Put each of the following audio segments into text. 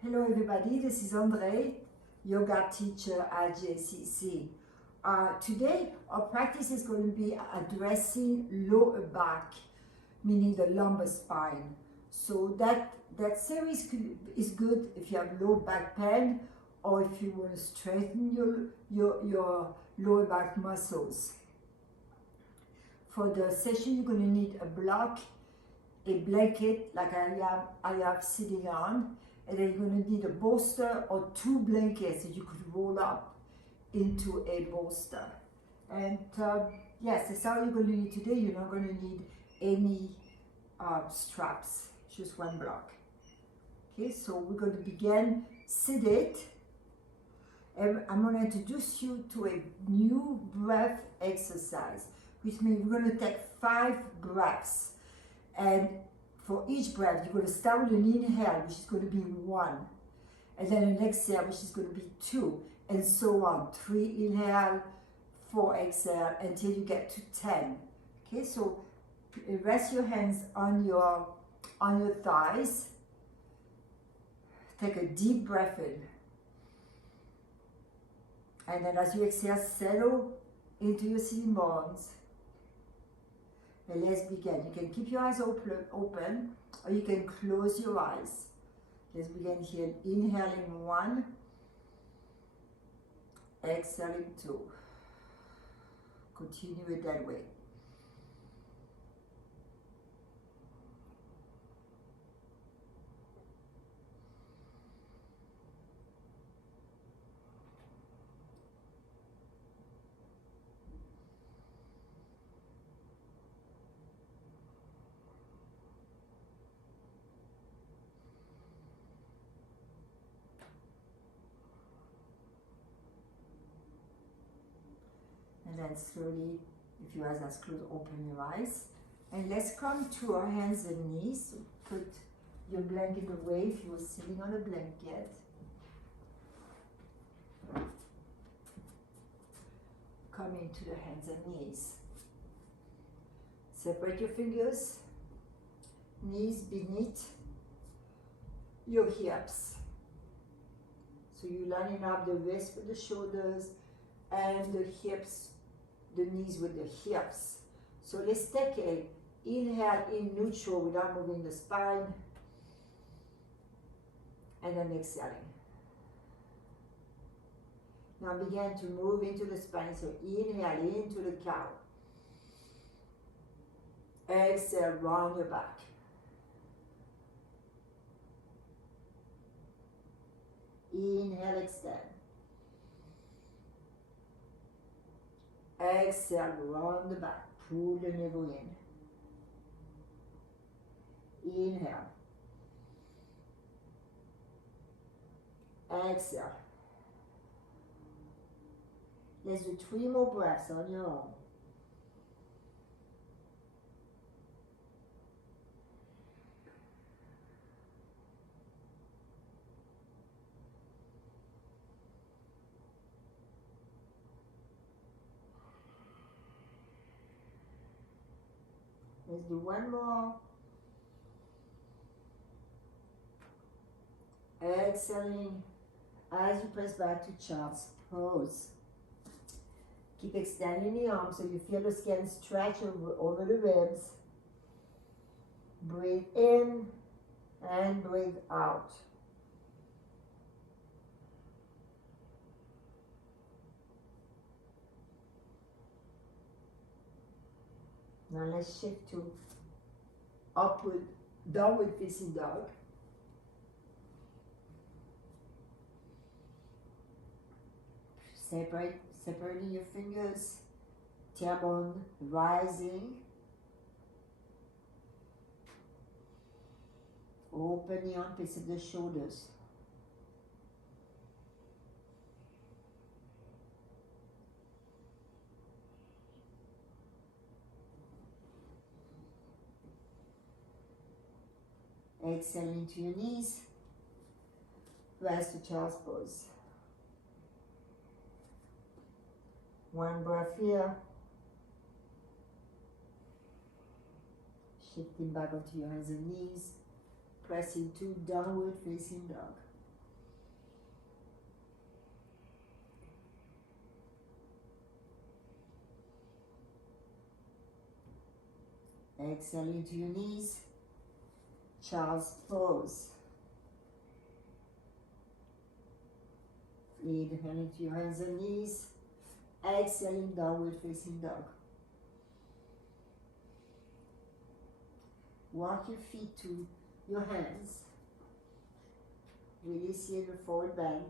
Hello everybody, this is Andree, yoga teacher at JCC. Today our practice is going to be addressing lower back, meaning the lumbar spine. So that series is good if you have low back pain or if you want to strengthen your lower back muscles. For the session you're going to need a block, a blanket like I have sitting on, and then you're going to need a bolster or two blankets that you could roll up into a bolster. And yes, that's all you're going to need today. You're not going to need any straps, just one block. Okay, so we're going to begin seated. And I'm going to introduce you to a new breath exercise, which means we're going to take 5 breaths. And for each breath, you're going to start with an inhale, which is going to be 1. And then an exhale, which is going to be 2. And so on. 3 inhale, 4 exhale, until you get to 10. Okay, so rest your hands on your thighs. Take a deep breath in. And then as you exhale, settle into your sitting bones. And let's begin. You can keep your eyes open or you can close your eyes. Let's begin here. Inhaling 1, exhaling 2. Continue it that way. And then slowly, if your eyes are closed, open your eyes. And let's come to our hands and knees. So put your blanket away if you were sitting on a blanket. Come into the hands and knees. Separate your fingers, knees beneath your hips. So you're lining up the wrist with the shoulders and the hips, the knees with the hips. So let's take a inhale in neutral without moving the spine, and then exhaling. Now begin to move into the spine. So inhale into the cow. Exhale, round your back. Inhale, extend. Exhale, round the back. Pull the navel in. Inhale. Exhale. Let's do 3 more breaths on your own. Let's do 1 more. Exhaling as you press back to child's pose. Keep extending the arms so you feel the skin stretch over the ribs. Breathe in and breathe out. Now let's shift to downward facing dog. Separating your fingers, tailbone rising. Open the armpits of the shoulders. Exhale into your knees. Rise to child's pose. 1 breath here. Shifting back onto your hands and knees. Press into downward facing dog. Exhale into your knees. Child's pose. Inhale into your hands and knees. Exhaling, downward facing dog. Walk your feet to your hands. Release here the forward bend.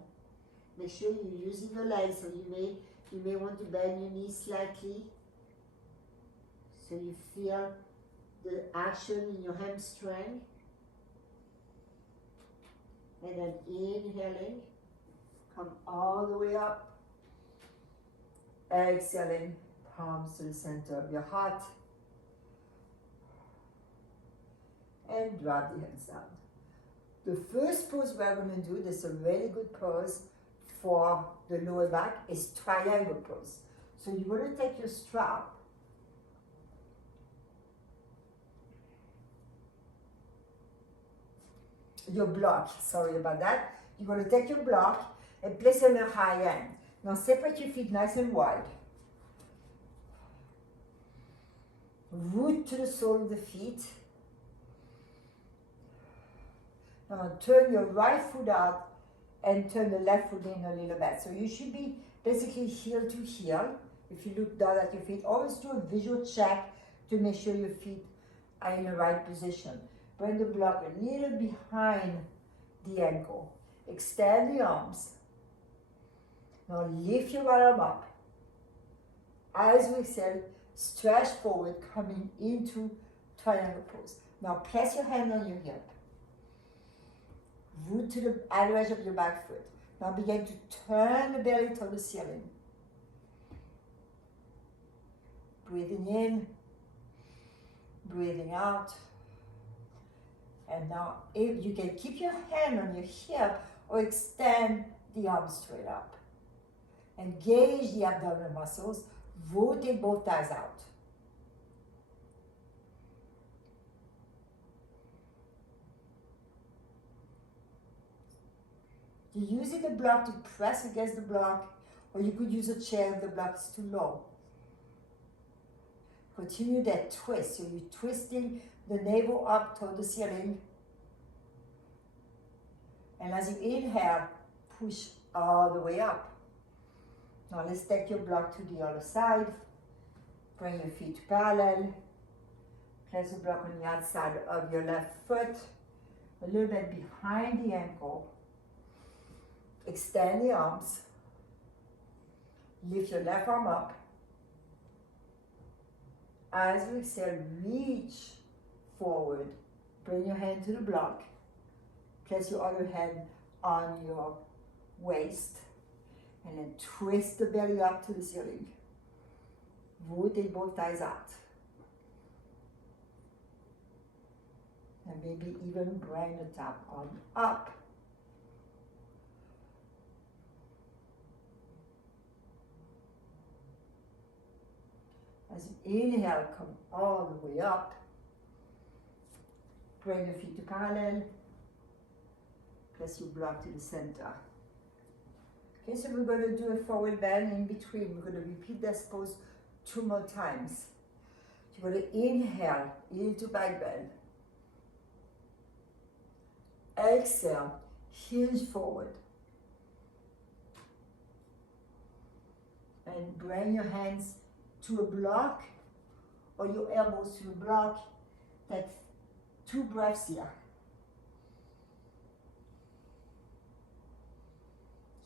Make sure you're using your legs, so you may want to bend your knees slightly, so you feel the action in your hamstring. And then inhaling, come all the way up. Exhaling, palms to the center of your heart. And drop the hands down. The first pose we're going to do, this is a really good pose for the lower back, is triangle pose. So you're going to take your strap, your block, sorry about that. You're going to take your block and place it on the high end. Now separate your feet nice and wide. Root to the sole of the feet. Now turn your right foot out and turn the left foot in a little bit. So you should be basically heel to heel. If you look down at your feet, always do a visual check to make sure your feet are in the right position. Bring the block a little behind the ankle. Extend the arms. Now lift your right arm up. As we exhale, stretch forward, coming into triangle pose. Now place your hand on your hip. Root to the outer edge of your back foot. Now begin to turn the belly toward the ceiling. Breathing in, breathing out. And now if you can keep your hand on your hip or extend the arms straight up. Engage the abdominal muscles. Rotate both thighs out. You're using the block to press against the block, or you could use a chair if the block is too low. Continue that twist. So you're twisting the navel up toward the ceiling. And as you inhale, push all the way up. Now let's take your block to the other side. Bring your feet parallel. Place the block on the outside of your left foot, a little bit behind the ankle. Extend the arms. Lift your left arm up. As you exhale, reach forward. Bring your hand to the block. Place your other hand on your waist. And then twist the belly up to the ceiling. Rotate both thighs out. And maybe even bring the top arm up. As you inhale, come all the way up. Bring your feet to parallel. Place your block to the center. Okay, so we're going to do a forward bend in between. We're going to repeat this pose 2 more times. You're going to inhale into back bend. Exhale, hinge forward. And bring your hands to a block or your elbows to a block. Take 2 breaths here.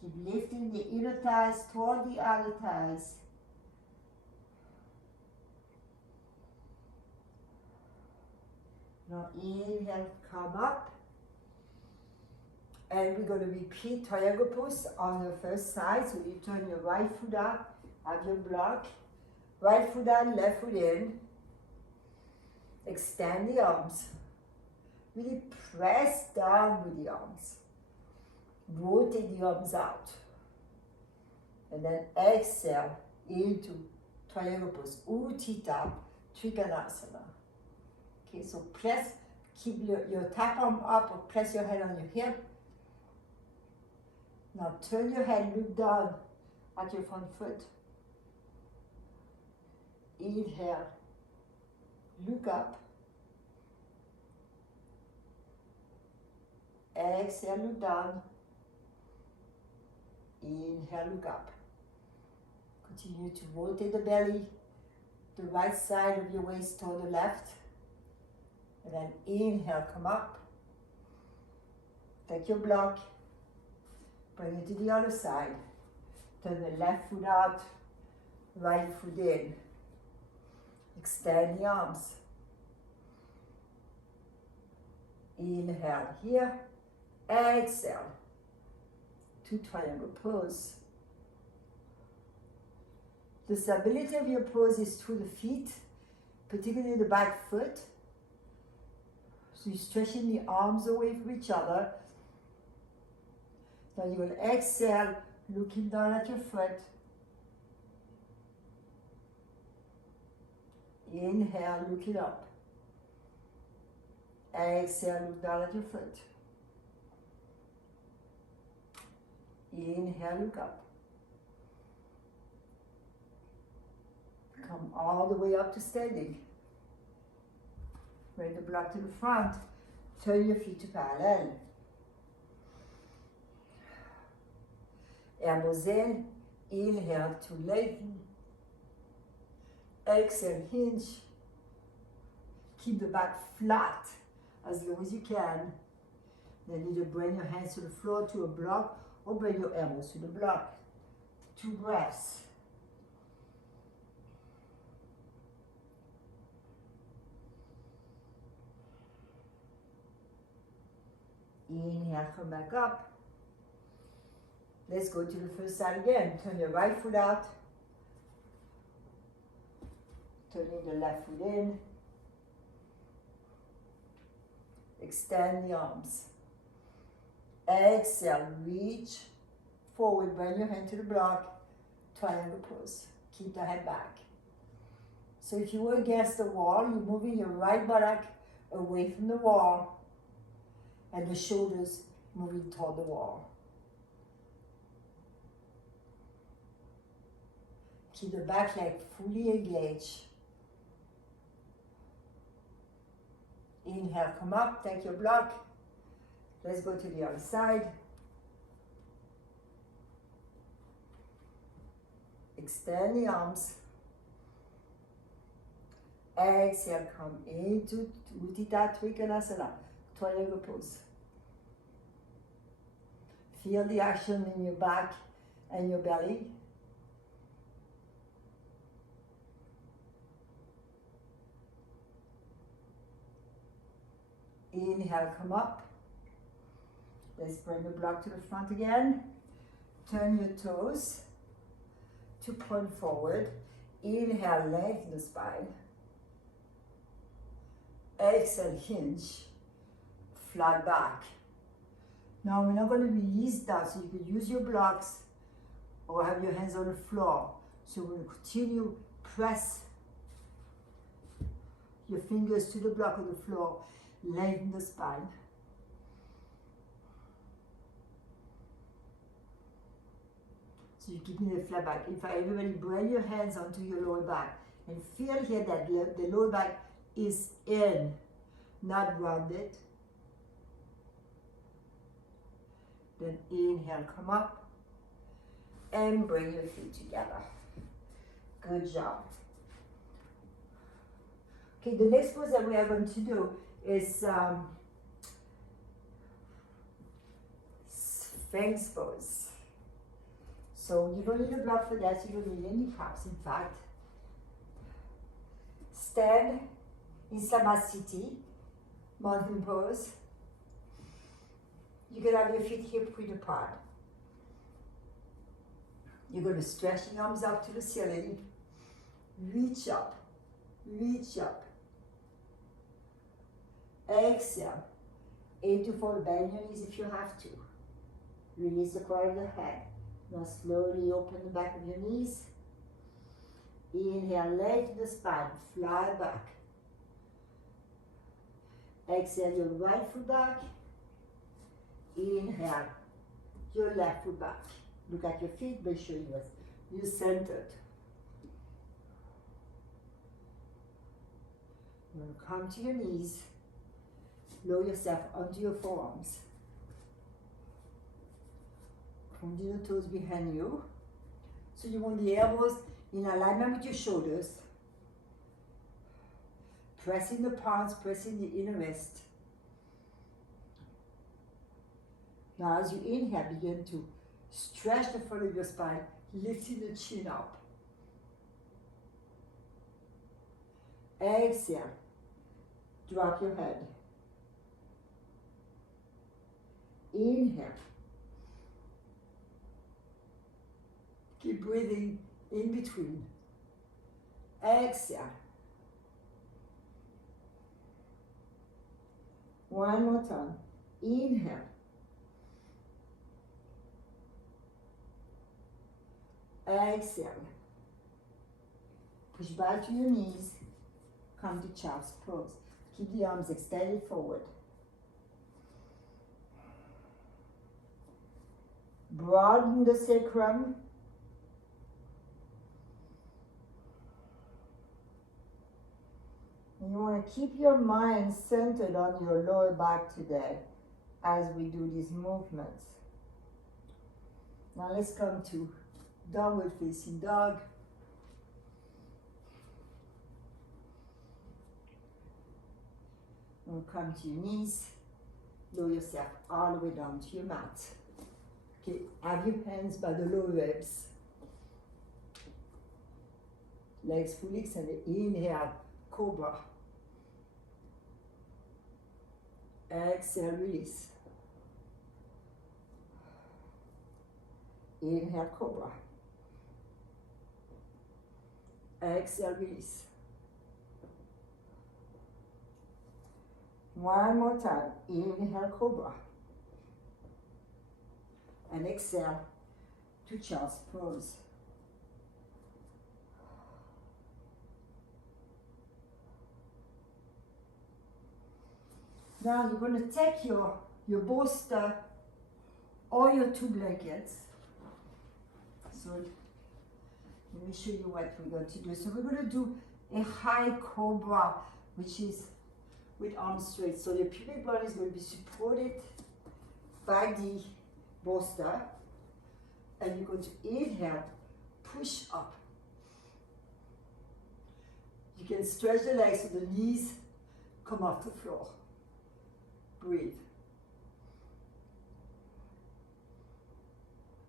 Keep lifting the inner thighs toward the outer thighs. Now inhale, come up. And we're going to repeat triangle pose on the first side. So you turn your right foot up, have your block. Right foot down, left foot in. Extend the arms. Really press down with the arms. Rotate the arms out. And then exhale into triangle pose. Utthita Trikonasana. Okay, so press, keep your top arm up or press your head on your hip. Now turn your head, look down at your front foot. Inhale, look up. Exhale, look down. Inhale, look up. Continue to rotate the belly, the right side of your waist toward the left. And then inhale, come up. Take your block, bring it to the other side. Turn the left foot out, right foot in. Extend the arms. Inhale here, exhale. To triangle pose. The stability of your pose is through the feet, particularly the back foot. So you're stretching the arms away from each other. Now you will exhale, looking down at your foot. Inhale, looking up. Exhale, look down at your foot. Inhale, look up. Come all the way up to standing. Bring the block to the front. Turn your feet to parallel. Elbows in. Inhale to lengthen. Exhale, hinge. Keep the back flat as long as you can. Then either bring your hands to the floor to a block or bring your elbows to the block. 2 breaths. Inhale, come back up. Let's go to the first side again. Turn your right foot out. Turning the left foot in. Extend the arms. Exhale, reach forward, bring your hand to the block, triangle pose. Keep the head back. So if you were against the wall, you're moving your right buttock away from the wall and the shoulders moving toward the wall. Keep the back leg fully engaged. Inhale, come up, take your block. Let's go to the other side. Extend the arms. Exhale, come into Utthita Trikonasana, triangle pose. Feel the action in your back and your belly. Inhale, come up. Let's bring the block to the front again. Turn your toes to point forward. Inhale, lengthen the spine. Exhale, hinge. Flat back. Now we're not going to release that, so you can use your blocks or have your hands on the floor. So we're going to continue press your fingers to the block of the floor. Lengthen the spine. So you're keeping the flat back. In fact, everybody bring your hands onto your lower back and feel here that the lower back is in, not rounded. Then inhale, come up and bring your feet together. Good job. Okay, the next pose that we are going to do is Sphinx pose. So you don't need a block for that, you don't need any props, in fact. Stand in Samasthiti, mountain pose. You can have your feet hip width apart. You're going to stretch the arms up to the ceiling. Reach up, reach up. Exhale. Aim to forward, bend your knees if you have to. Release the crown of the head. Now slowly open the back of your knees. Inhale, lengthen the spine, fly back. Exhale, your right foot back. Inhale, your left foot back. Look at your feet, make sure you're centered. You're going to come to your knees. Lower yourself onto your forearms. Pointing your toes behind you. So you want the elbows in alignment with your shoulders. Pressing the palms, pressing the inner wrist. Now as you inhale, begin to stretch the front of your spine, lifting the chin up. Exhale. Drop your head. Inhale. Keep breathing in between. Exhale. One more time. Inhale. Exhale. Push back to your knees. Come to child's pose. Keep the arms extended forward. Broaden the sacrum. And you want to keep your mind centered on your lower back today as we do these movements. Now let's come to downward facing dog. And come to your knees. Lower yourself all the way down to your mat. Okay, have your hands by the lower ribs. Legs fully extended. Inhale, cobra. Exhale, release. Inhale, cobra. Exhale, release. One more time. Inhale, cobra. And exhale to child's pose. Now you're going to take your bolster or your two blankets. So let me show you what we're going to do. So we're going to do a high cobra, which is with arms straight. So your pubic bone is going to be supported by the bolster, and you're going to inhale, push up. You can stretch the legs so the knees come off the floor. Breathe.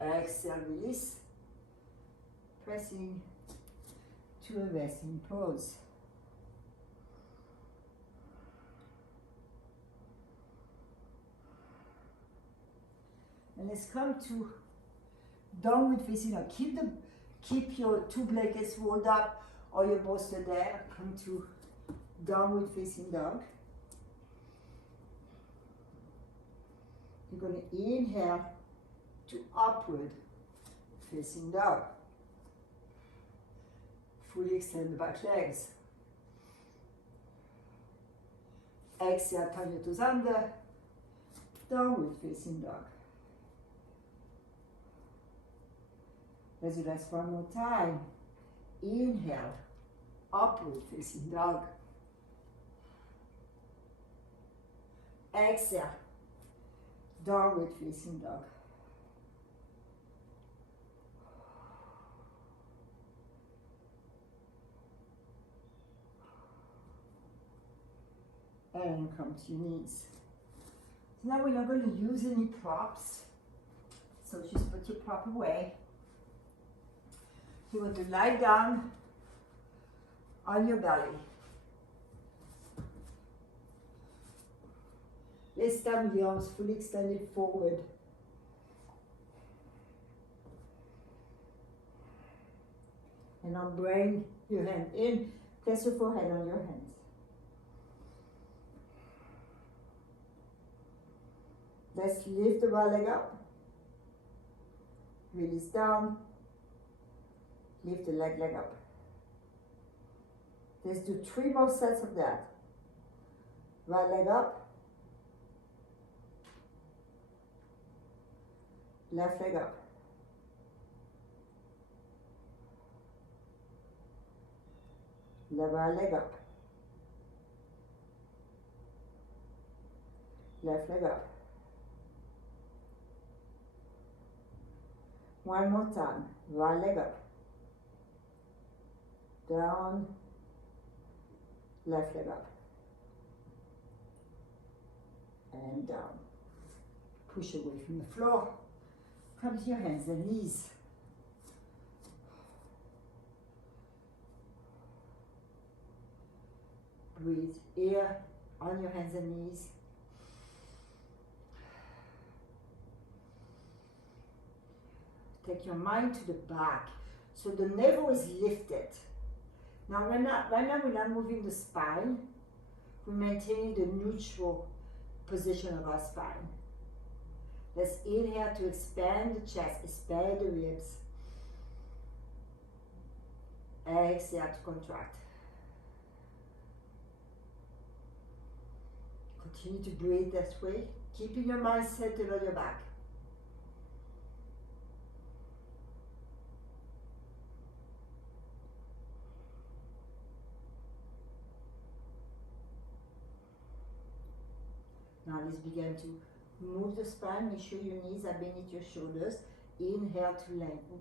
Exhale, release. Pressing to a resting pose. And let's come to downward facing dog. Keep your two blankets rolled up or your bolster there. Come to downward facing dog. You're going to inhale to upward facing dog. Fully extend the back legs. Exhale, turn your toes under. Downward facing dog. Let's do that one more time. Inhale, upward facing dog. Exhale, downward facing dog. And come to your knees. So now we're not going to use any props. So just put your prop away. You want to lie down on your belly. Let's stand with the arms fully extended forward. And now bring your hand in, place your forehead on your hands. Let's lift the right leg up. Release down. Lift the leg up. Let's do 3 more sets of that. Right leg up. Left leg up. The right leg up. left leg up. One more time, right leg up. Down, left leg up. And down. Push away from the floor. Come to your hands and knees. Breathe here on your hands and knees. Take your mind to the back. So the navel is lifted. Now right now we're not moving the spine. We're maintaining the neutral position of our spine. Let's inhale to expand the chest, expand the ribs. Exhale to contract. Continue to breathe that way, keeping your mind centered on your back. Now let's begin to move the spine. Make sure your knees are beneath your shoulders. Inhale to lengthen.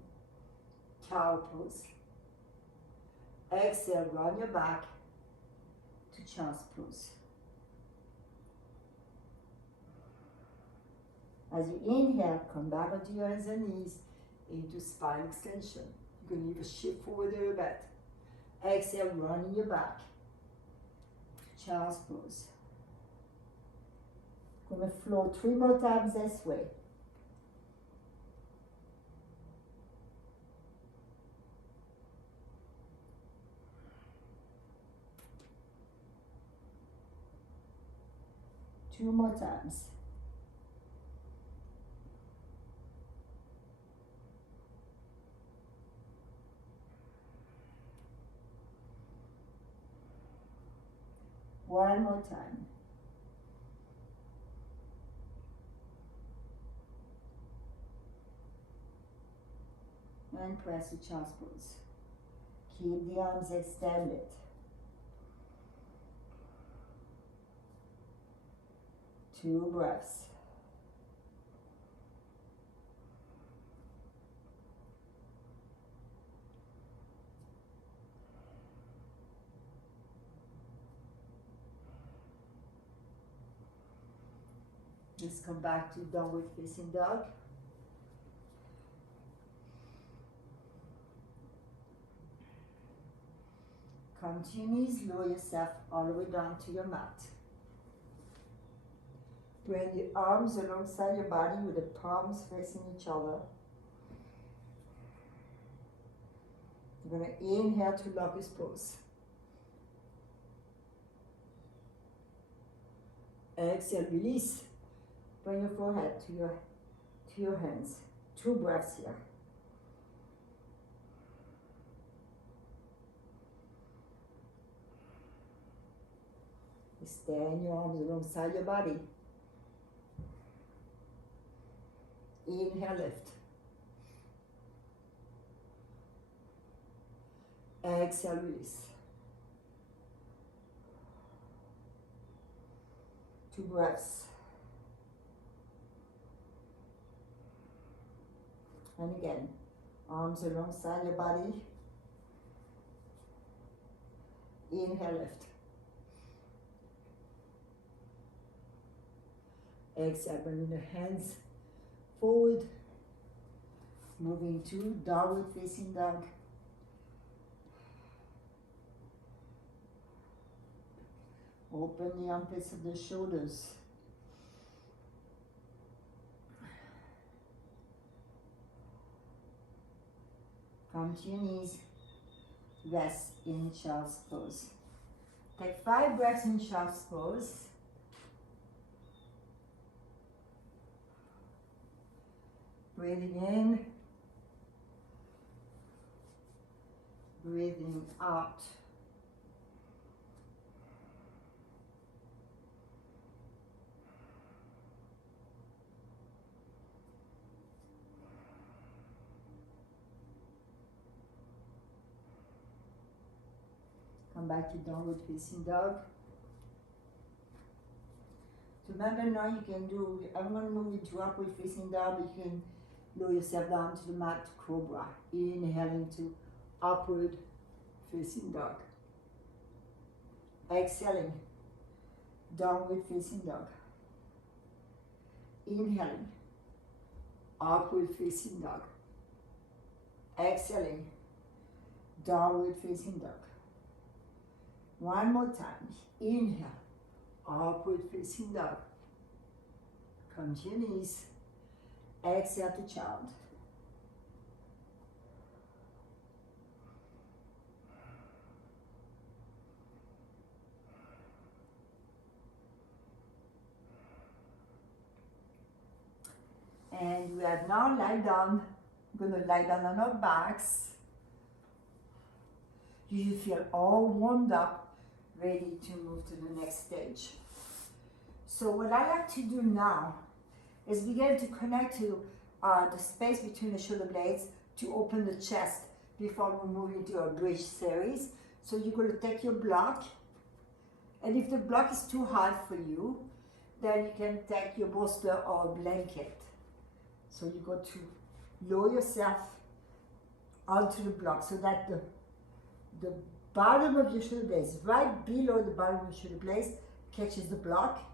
Cow pose. Exhale, round your back to child's pose. As you inhale, come back onto your hands and knees into spine extension. You're going to even shift forward a little bit. Exhale, rounding your back to child's pose. Going to float 3 more times this way. Two more times. One more time. And press the child's pose. Keep the arms extended. Two breaths. Let's come back to downward facing dog. Come to your knees, lower yourself all the way down to your mat. Bring the arms alongside your body with the palms facing each other. You're going to inhale to locust pose. Exhale, release. Bring your forehead to your hands. Two breaths here. Extend your arms alongside your body. Inhale, lift. Exhale, release. Two breaths. And again, arms alongside your body. Inhale, lift. Exhale, bringing the hands forward. Moving to downward facing dog. Open the armpits of the shoulders. Come to your knees. Rest in child's pose. Take 5 breaths in child's pose. Breathing in. Breathing out. Come back to downward facing dog. To Remember now you can do, I'm going to move into upward facing dog, but you can lower yourself down to the mat, cobra. Inhaling to upward facing dog. Exhaling, downward facing dog. Inhaling, upward facing dog. Exhaling, downward facing dog. One more time. Inhale, upward facing dog. Come to your knees. Exhale to child. And we are now lie down. We're going to lie down on our backs. You feel all warmed up, ready to move to the next stage. So what I like to do now is begin to connect to the space between the shoulder blades to open the chest before we move into our bridge series. So you're going to take your block, and if the block is too hard for you, then you can take your bolster or blanket. So you go to lower yourself onto the block so that the bottom of your shoulder blades, right below the bottom of your shoulder blades, catches the block.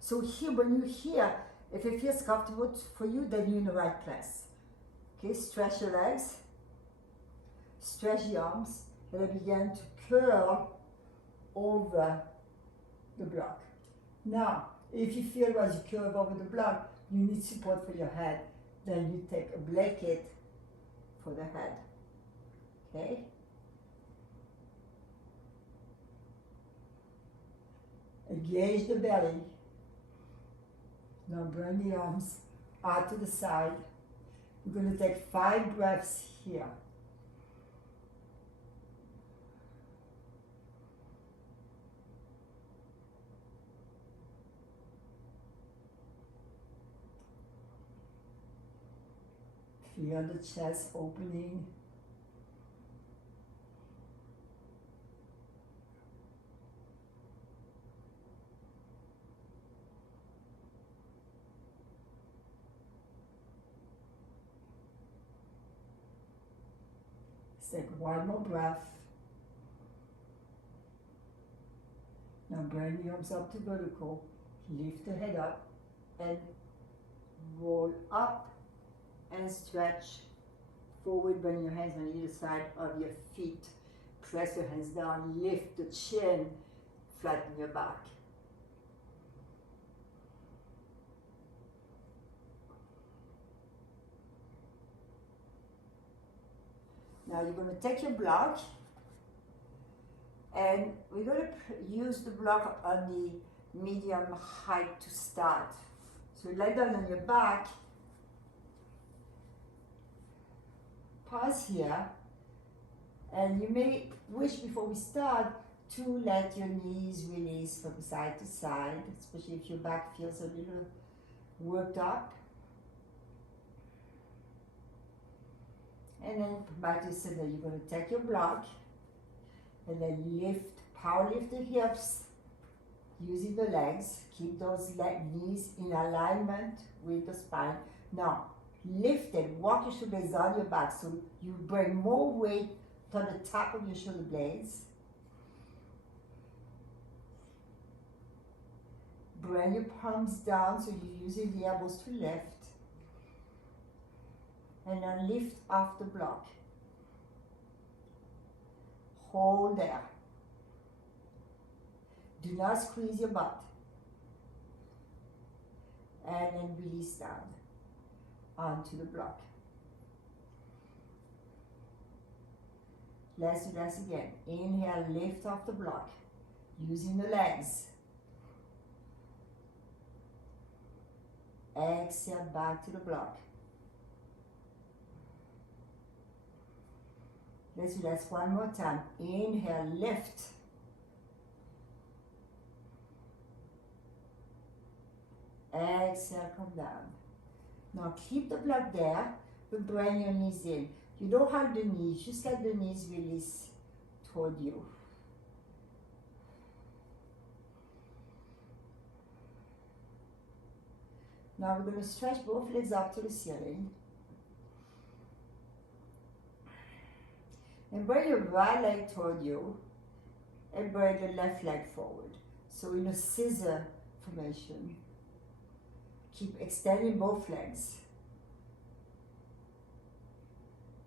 So here, when you're here, if it feels comfortable for you, then you're in the right place. Okay, stretch your legs, stretch your arms, and then begin to curl over the block. Now, if you feel as you curve over the block, you need support for your head, then you take a blanket for the head. Okay? Engage the belly. Now bring the arms out to the side. We're going to take 5 breaths here. Feel the chest opening. Let's take one more breath. Now bring the arms up to vertical. Lift the head up and roll up and stretch forward. Bring your hands on either side of your feet. Press your hands down. Lift the chin. Flatten your back. Now you're going to take your block, and we're going to use the block on the medium height to start. So lie down on your back, pause here, and you may wish before we start to let your knees release from side to side, especially if your back feels a little worked up. And then back to center. You're going to take your block and then lift, power lift the hips using the legs. Keep those knees in alignment with the spine. Now, lift it, walk your shoulder blades on your back so you bring more weight to the top of your shoulder blades. Bring your palms down so you're using the elbows to lift. And then lift off the block. Hold there. Do not squeeze your butt. And then release down onto the block. Let's do that again. Inhale, lift off the block using the legs. Exhale, back to the block. Let's do that one more time. Inhale, lift. Exhale, come down. Now keep the block there, but bring your knees in. You don't have the knees, just let the knees release toward you. Now we're going to stretch both legs up to the ceiling. And bring your right leg toward you and bring the left leg forward. So in a scissor formation. Keep extending both legs.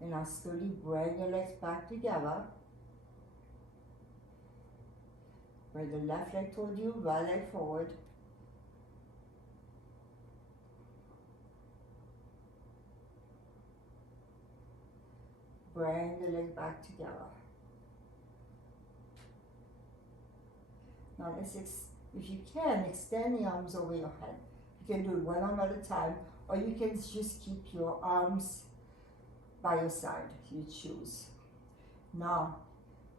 And now slowly bring your legs back together. Bring the left leg toward you, right leg forward. Bring the leg back together. Now let's, if you can, extend the arms over your head. You can do it one arm at a time, or you can just keep your arms by your side, you choose. Now,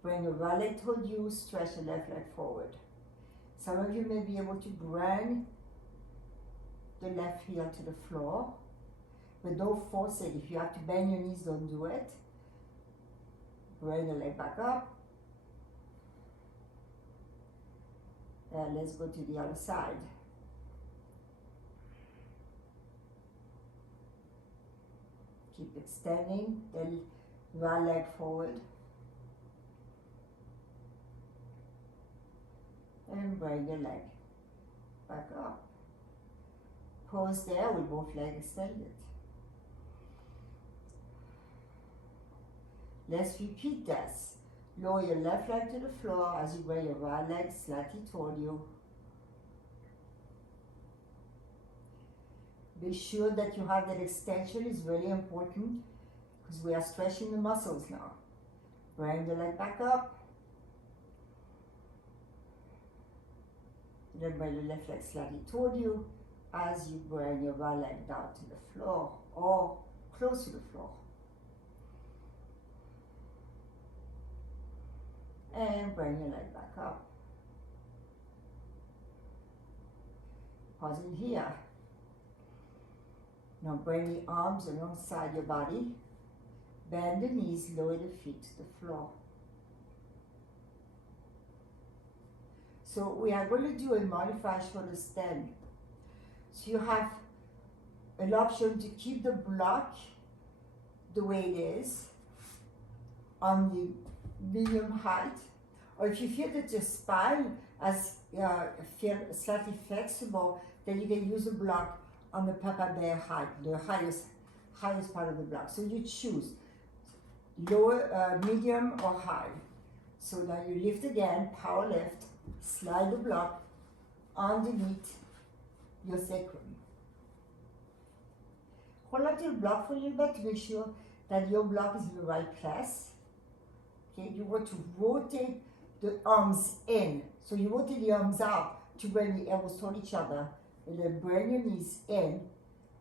bring your right leg toward you, stretch the left leg forward. Some of you may be able to bring the left heel to the floor, but don't force it. If you have to bend your knees, don't do it. Bring the leg back up. And let's go to the other side. Keep extending the right leg forward. And bring the leg back up. Pause there with both legs extended. Let's repeat this. Lower your left leg to the floor as you bring your right leg slightly toward you. Be sure that you have that extension, is really important because we are stretching the muscles now. Bring the leg back up. Then bring the left leg slightly toward you as you bring your right leg down to the floor or close to the floor. And bring your leg back up. Pause in here. Now bring the arms alongside your body. Bend the knees, lower the feet to the floor. So we are going to do a modified shoulder stand. So you have an option to keep the block the way it is on the medium height, or if you feel that your spine has feel slightly flexible, then you can use a block on the Papa Bear height, the highest part of the block. So you choose lower, medium, or high. So now you lift again, power lift, slide the block underneath your sacrum. Hold up your block for a little bit to make sure that your block is in the right place. Okay, you want to rotate the arms in. So you rotate the arms out to bring the elbows toward each other, and then bring your knees in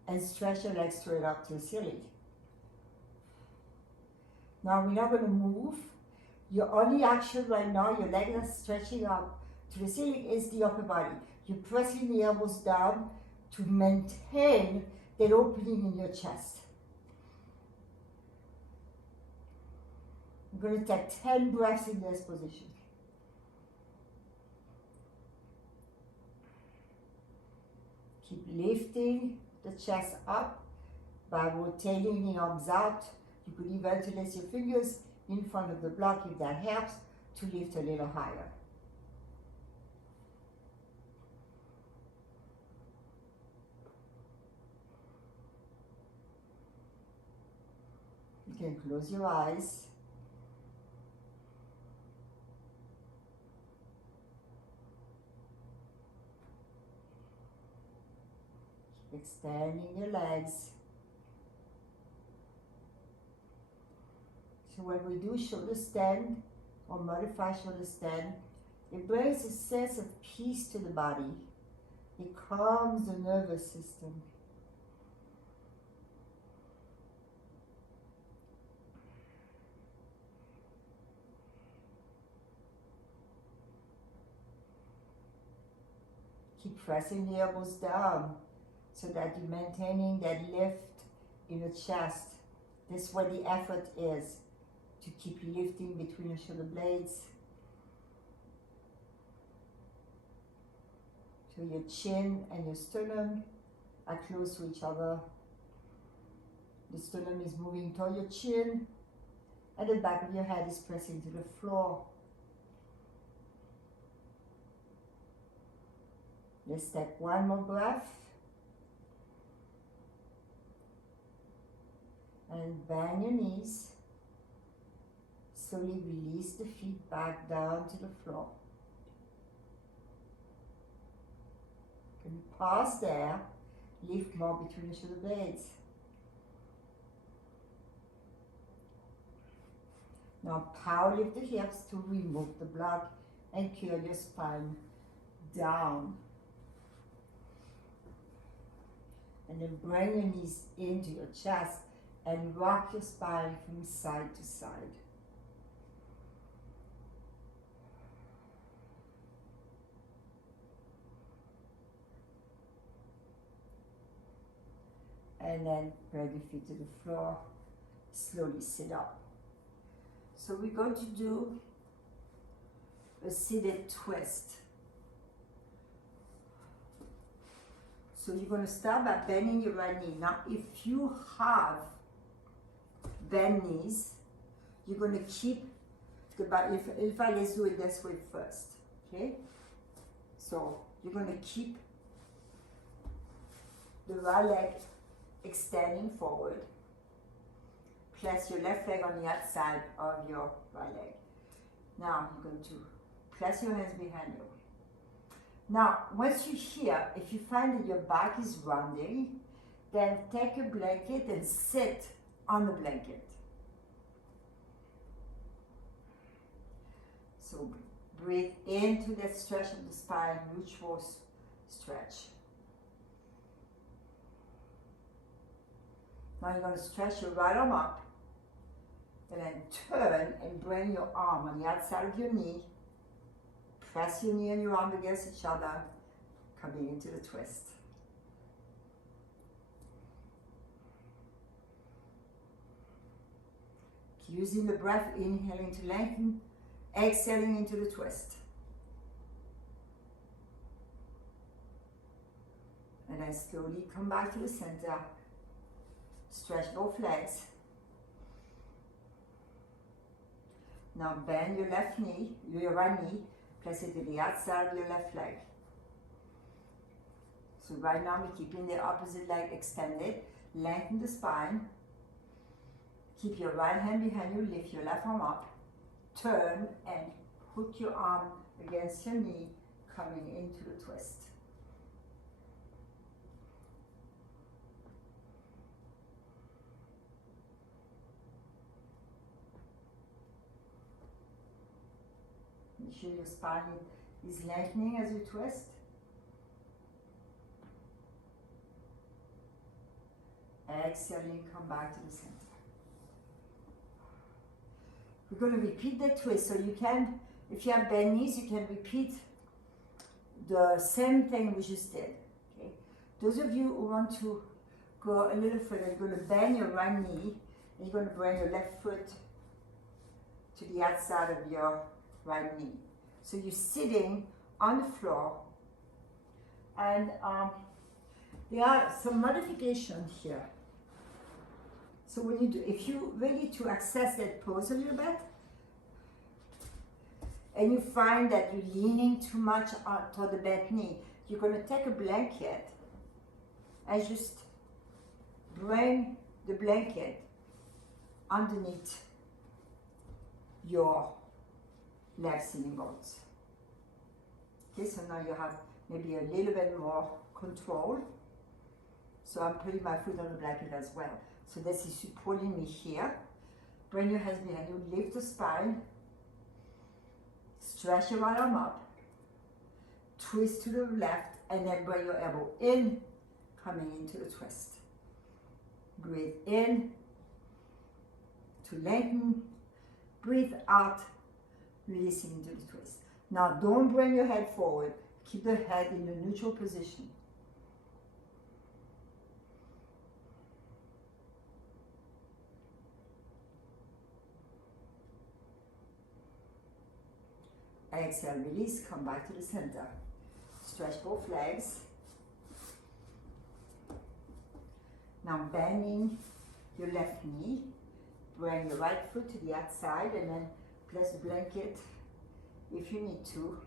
and stretch your legs straight up to the ceiling. Now we're not going to move. Your only action right now, your legs are stretching up to the ceiling, is the upper body. You're pressing the elbows down to maintain that opening in your chest. I'm going to take 10 breaths in this position. Keep lifting the chest up by rotating the arms out. You could even interlace your fingers in front of the block if that helps to lift a little higher. You can close your eyes. Keep extending your legs. So when we do shoulder stand or modified shoulder stand, it brings a sense of peace to the body. It calms the nervous system. Keep pressing the elbows down so that you're maintaining that lift in the chest. This is where the effort is, to keep lifting between your shoulder blades. So your chin and your sternum are close to each other. The sternum is moving toward your chin, and the back of your head is pressing to the floor. Let's take one more breath. And bend your knees. Slowly release the feet back down to the floor. Can you pause there? Lift more between the shoulder blades. Now power lift the hips to remove the block and curl your spine down. And then bring your knees into your chest and rock your spine from side to side. And then bring your feet to the floor. Slowly sit up. So we're going to do a seated twist. So you're going to start by bending your right knee. Now, if you have bent knees, you're going to keep the back. Let's do it this way first. Okay? So you're going to keep the right leg extending forward. Place your left leg on the outside of your right leg. Now you're going to place your hands behind you. Now, once you're here, if you find that your back is rounding, then take a blanket and sit on the blanket. So breathe into that stretch of the spine, neutral stretch. Now you're going to stretch your right arm up, and then turn and bring your arm on the outside of your knee. Press your knee and your arm against each other, coming into the twist. Keep using the breath, inhaling to lengthen, exhaling into the twist. And then slowly come back to the center. Stretch both legs. Now bend your left knee, your right knee, place it to the outside of your left leg. So right now we're keeping the opposite leg extended. Lengthen the spine. Keep your right hand behind you, lift your left arm up. Turn and hook your arm against your knee, coming into the twist. Make sure your spine is lengthening as you twist. Exhaling, come back to the center. We're going to repeat that twist. So you can, if you have bent knees, you can repeat the same thing we just did. Okay. Those of you who want to go a little further, you're going to bend your right knee, and you're going to bring your left foot to the outside of your right knee. So you're sitting on the floor, and there are some modifications here. So when you do, if you're ready to access that pose a little bit, and you find that you're leaning too much toward the bent knee, you're going to take a blanket and just bring the blanket underneath your left sitting bones. Okay, so now you have maybe a little bit more control. So I'm putting my foot on the blanket as well. So this is supporting me here. Bring your hands behind you, lift the spine, stretch your right arm up, twist to the left, and then bring your elbow in, coming into the twist. Breathe in to lengthen, breathe out, releasing into the twist. Now don't bring your head forward, keep the head in the neutral position. Exhale, release, come back to the center. Stretch both legs. Now bending your left knee, bring your right foot to the outside and then place the blanket, if you need to,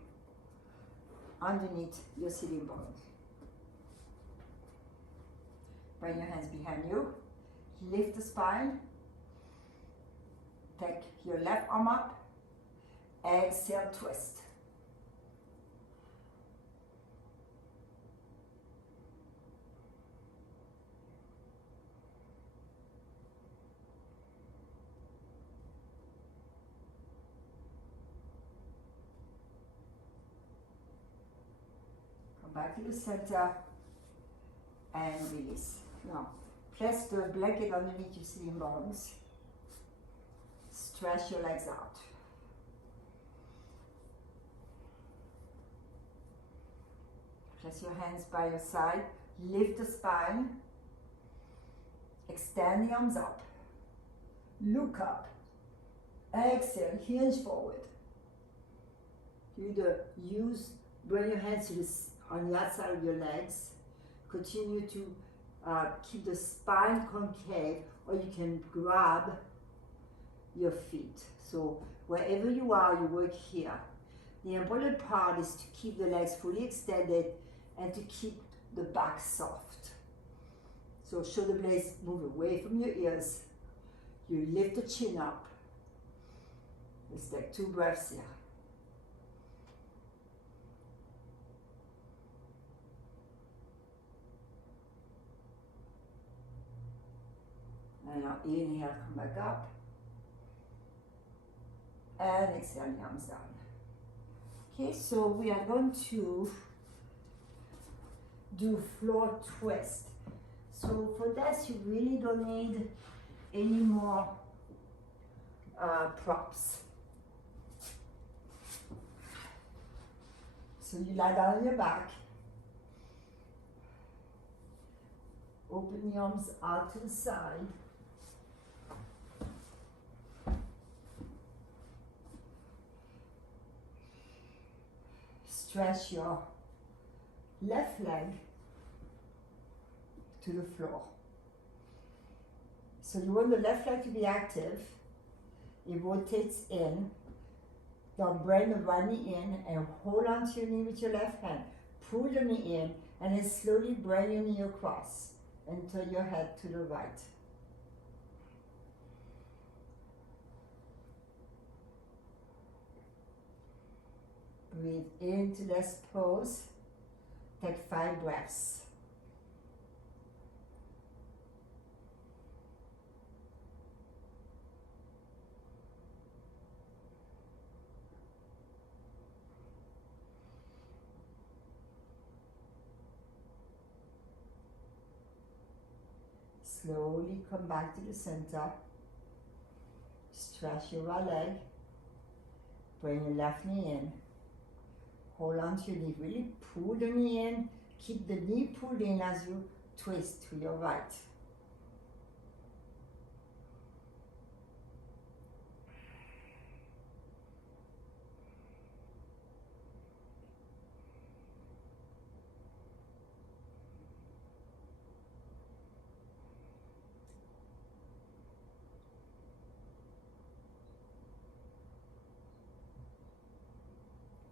underneath your sitting bones. Bring your hands behind you, lift the spine, take your left arm up, exhale, twist. Come back to the center and release. Now, place the blanket underneath your sitting bones. Stretch your legs out. Place your hands by your side. Lift the spine. Extend the arms up. Look up. Exhale, hinge forward. Bring your hands on the outside of your legs. Continue to keep the spine concave, or you can grab your feet. So wherever you are, you work here. The important part is to keep the legs fully extended and to keep the back soft. So shoulder blades move away from your ears. You lift the chin up. Let's take 2 breaths here. And now inhale, come back up. And exhale, the arms down. Okay, so we are going to do floor twist. So for this, you really don't need any more props. So you lie down on your back. Open the arms out to the side. Stretch your left leg to the floor. So you want the left leg to be active. It rotates in. Now bring the right knee in and hold on to your knee with your left hand. Pull your knee in and then slowly bring your knee across and turn your head to the right. Breathe into this pose. Take 5 breaths. Slowly come back to the center. Stretch your right leg. Bring your left knee in. Hold on to your knee. Really pull the knee in. Keep the knee pulled in as you twist to your right.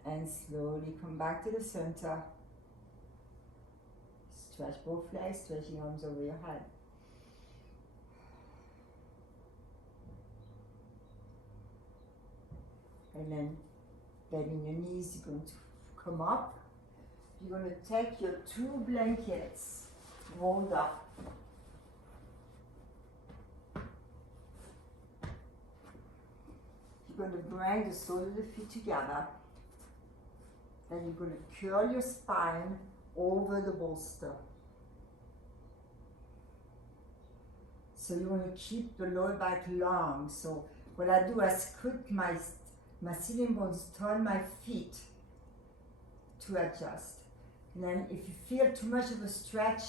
And slowly come back to the center. Stretch both legs, stretching arms over your head. And then bending your knees, you're going to come up. You're going to take your 2 blankets rolled up. You're going to bring the soles of the feet together. And you're going to curl your spine over the bolster. So you want to keep the lower back long. So what I do, I scoot my sitting bones, turn my feet to adjust. And then if you feel too much of a stretch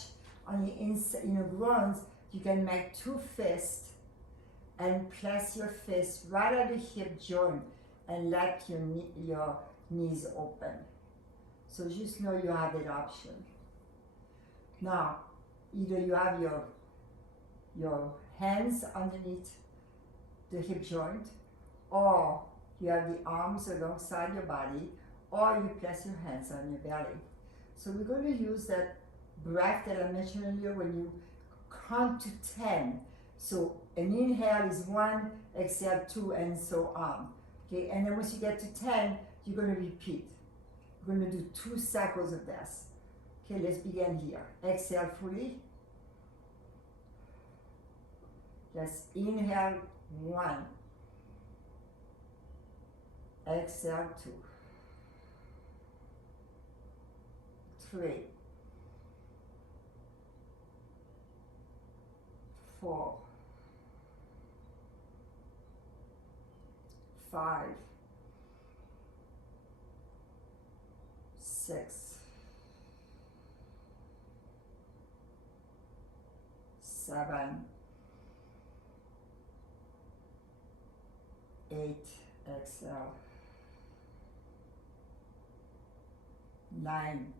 on the inside, in your groins, you can make 2 fists and place your fist right at the hip joint and let your knees open. So just know you have that option. Now, either you have your your hands underneath the hip joint, or you have the arms alongside your body, or you place your hands on your belly. So we're going to use that breath that I mentioned earlier when you count to 10. So an inhale is 1, exhale 2, and so on. Okay, and then once you get to 10, you're going to repeat. We're going to do 2 cycles of this. Okay, let's begin here. Exhale fully. Let's inhale 1. Exhale 2. 3. 4. 5. 6. 7. 8. Exhale. 9.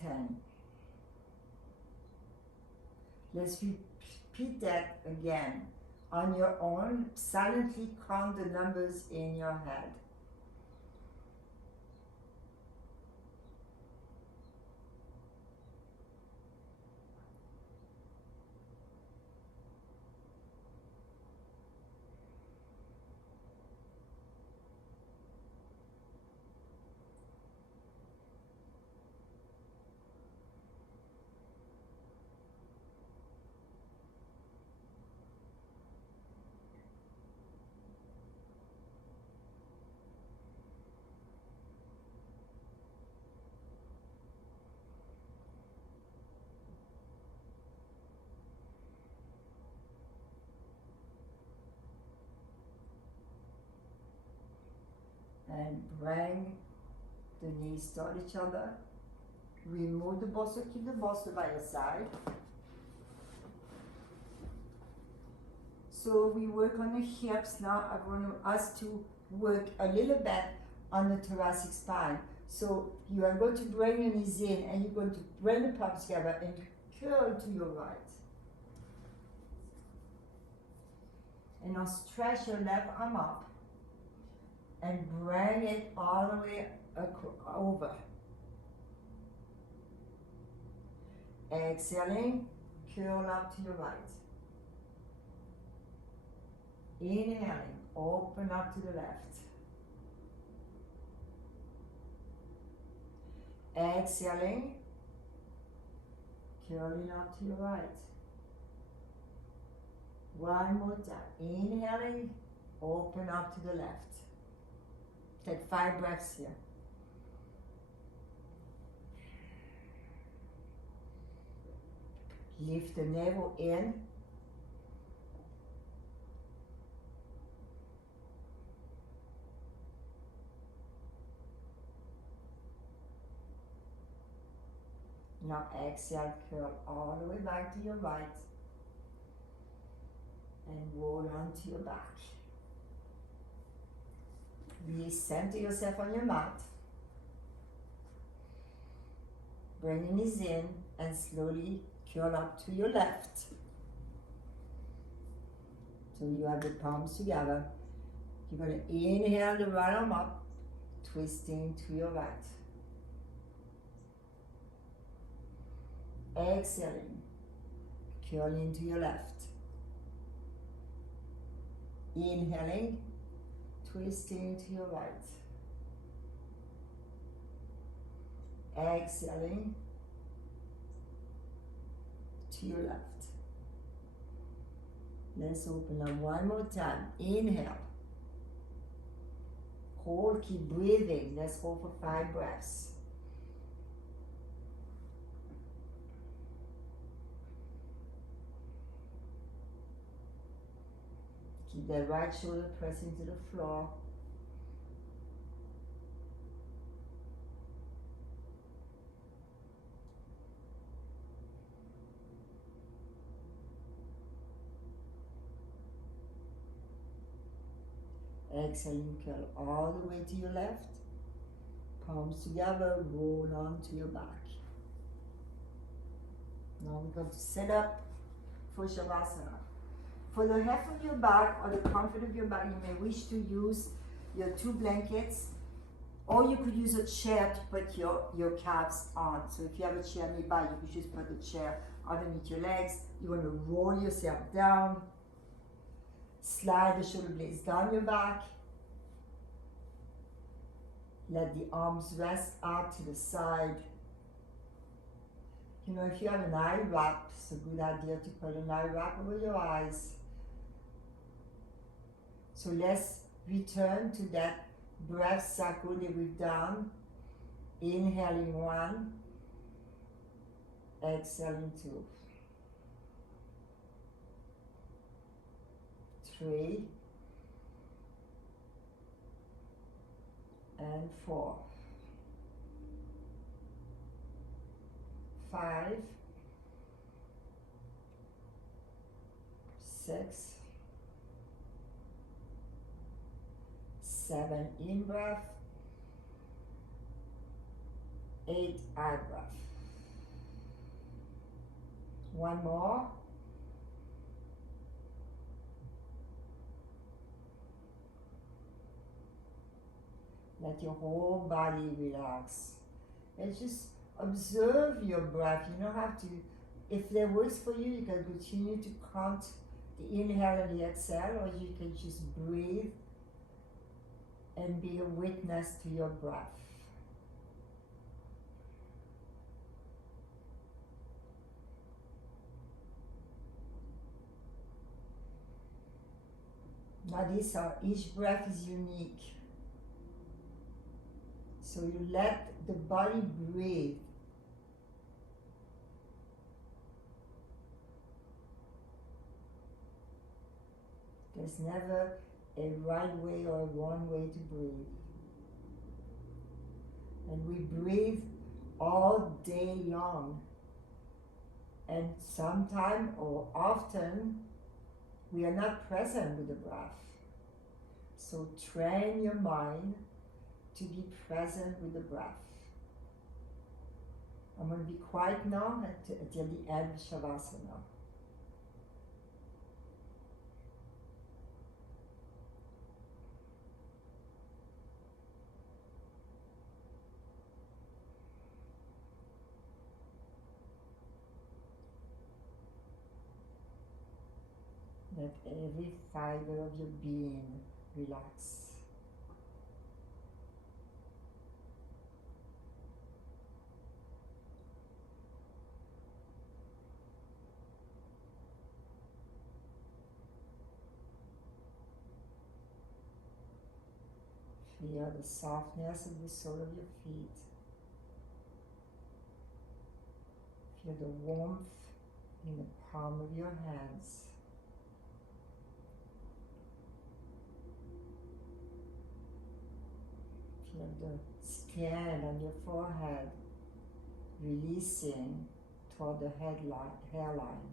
10. Let's repeat that again on your own. Silently count the numbers in your head. And bring the knees toward each other. Remove the bolster, keep the bolster by your side. So we work on the hips now. I want us to work a little bit on the thoracic spine. So you are going to bring your knees in and you're going to bring the palms together and curl to your right. And now stretch your left arm up and bring it all the way over. Exhaling, curl up to your right. Inhaling, open up to the left. Exhaling, curling up to your right. One more time. Inhaling, open up to the left. Take 5 breaths here. Lift the navel in. Now exhale, curl all the way back to your right and roll onto your back. Recenter yourself on your mat. Bring your knees in and slowly curl up to your left. So you have the palms together. You're going to inhale the right arm up, twisting to your right. Exhaling, curling to your left. Inhaling, twisting to your right. Exhaling to your left. Let's open up one more time. Inhale. Hold, keep breathing. Let's hold for 5 breaths. Keep that right shoulder pressing to the floor. Exhaling, curl all the way to your left. Palms together, roll onto your back. Now we're going to set up for Shavasana. For the half of your back or the comfort of your back, you may wish to use your 2 blankets, or you could use a chair to put your calves on. So if you have a chair nearby, you could just put the chair underneath your legs. You want to roll yourself down, slide the shoulder blades down your back, let the arms rest out to the side. You know, if you have an eye wrap, it's a good idea to put an eye wrap over your eyes. So let's return to that breath cycle that we've done. Inhaling 1, exhaling 2, 3, and 4, 5, 6, 7 in breath, 8 out breath. One more. Let your whole body relax. And just observe your breath. You don't have to, if that works for you, you can continue to count the inhale and the exhale, or you can just breathe and be a witness to your breath. Now each breath is unique. So you let the body breathe. There's never a right way or a wrong way to breathe. And we breathe all day long. And sometime or often, we are not present with the breath. So train your mind to be present with the breath. I'm going to be quiet now until the end of Shavasana. Let every fiber of your being relax. Feel the softness of the sole of your feet. Feel the warmth in the palm of your hands. Feel the skin on your forehead releasing toward the hairline.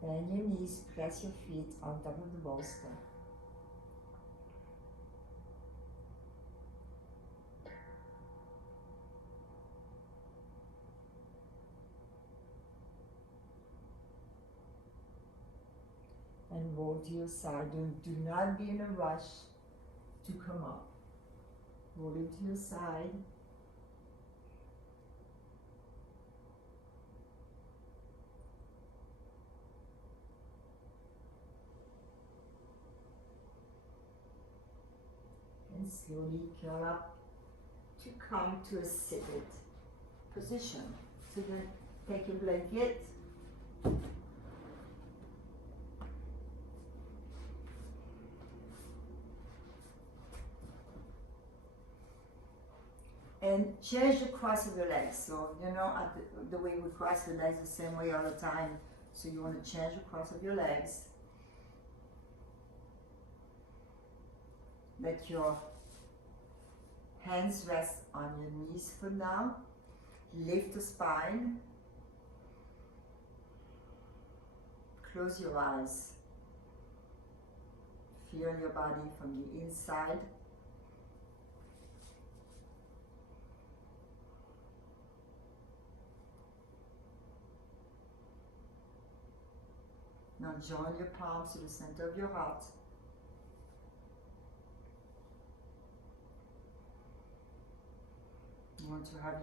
Bend your knees, press your feet on top of the bolster. And roll to your side. Do not be in a rush to come up. Roll it to your side. slowly curl up to come to a seated position. So then take your blanket, and change the cross of your legs. So, you know, the way we cross the legs the same way all the time. So you want to change the cross of your legs. Let your hands rest on your knees for now. Lift the spine. Close your eyes. Feel your body from the inside. Now join your palms to the center of your heart. You want to have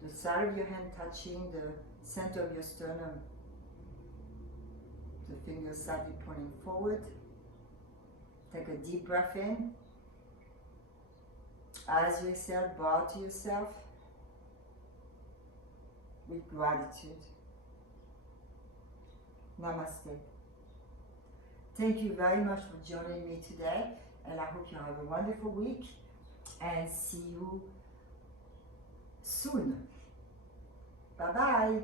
the side of your hand touching the center of your sternum. The fingers slightly pointing forward. Take a deep breath in. As you exhale, bow to yourself with gratitude. Namaste. Thank you very much for joining me today, and I hope you have a wonderful week, and see you soon. Bye-bye.